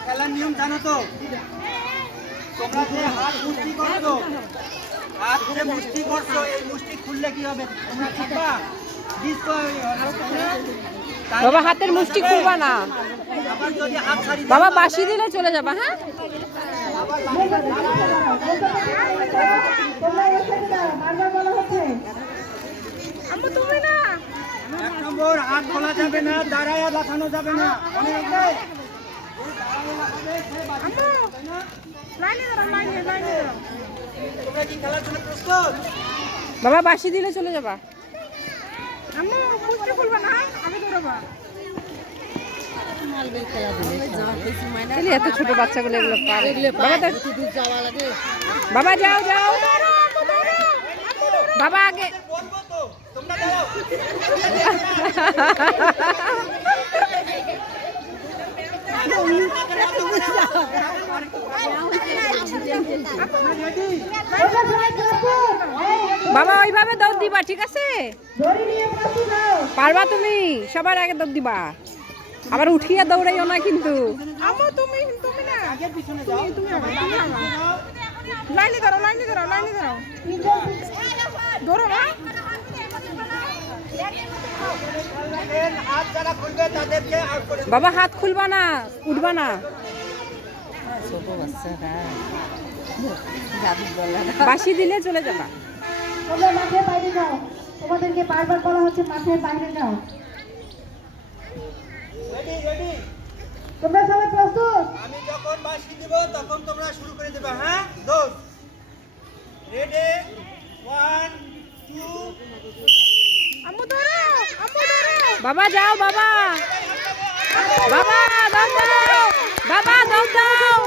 খেলার নিয়ম জানো তো? তোমরা যে হাত মুষ্টি করছ হাত যে মুষ্টি করছ এই মুষ্টি খুললে কি হবে? তোমরা থাকবা বাবা হাতের মুষ্টি খুলবা না। আবার যদি হাত ছাড়ি দাও, বাবা বাসি দিলে চলে যাবা হ্যাঁ তোমরা এর সাথে দাও, বারবার বলা হচ্ছে। এক নম্বর হাত খোলা যাবে না দাঁড়ায় লাফানো যাবে না। রাখবে তোমরা কি খেলার জন্য প্রস্তুত বাবা বাসি দিলে চলে যাবা এত ছোট বাচ্চাগুলো এগুলো পারে। বাবা যাও যাও। বাবা আগে বলব তো তোমরা দাঁড়াও তোমরা সবাই প্রস্তুত? এই, এই, বাবা ওইভাবে দৌড় দিবা ঠিক আছে। পারবা তুমি? সবার আগে দৌড় দিবা। আবার উঠিয়ে দৌড়াইও না কিন্তু। আগের পিছনে যাও। লাইনে ধরো লাইনে ধরো লাইনে ধরো। ধরো না হাত যারা খুলবে তাদেরকে আউট করে দেবো। বাবা হাত খুলবা না উঠবা না। বাসি দিলে চলে যাবা। তোমরা মাঠের বাইরে যাও। তোমাদেরকে বারবার বলা হচ্ছে মাঠের বাইরে যাও। রেডি রেডি তোমরা সবাই প্রস্তুত? আমি যখন বাঁশি দিব তখন তোমরা শুরু করে দেবে হ্যাঁ? দোষ রেডি বাবা যাও বাবা। বাবা দম দাও। বাবা দম দাও।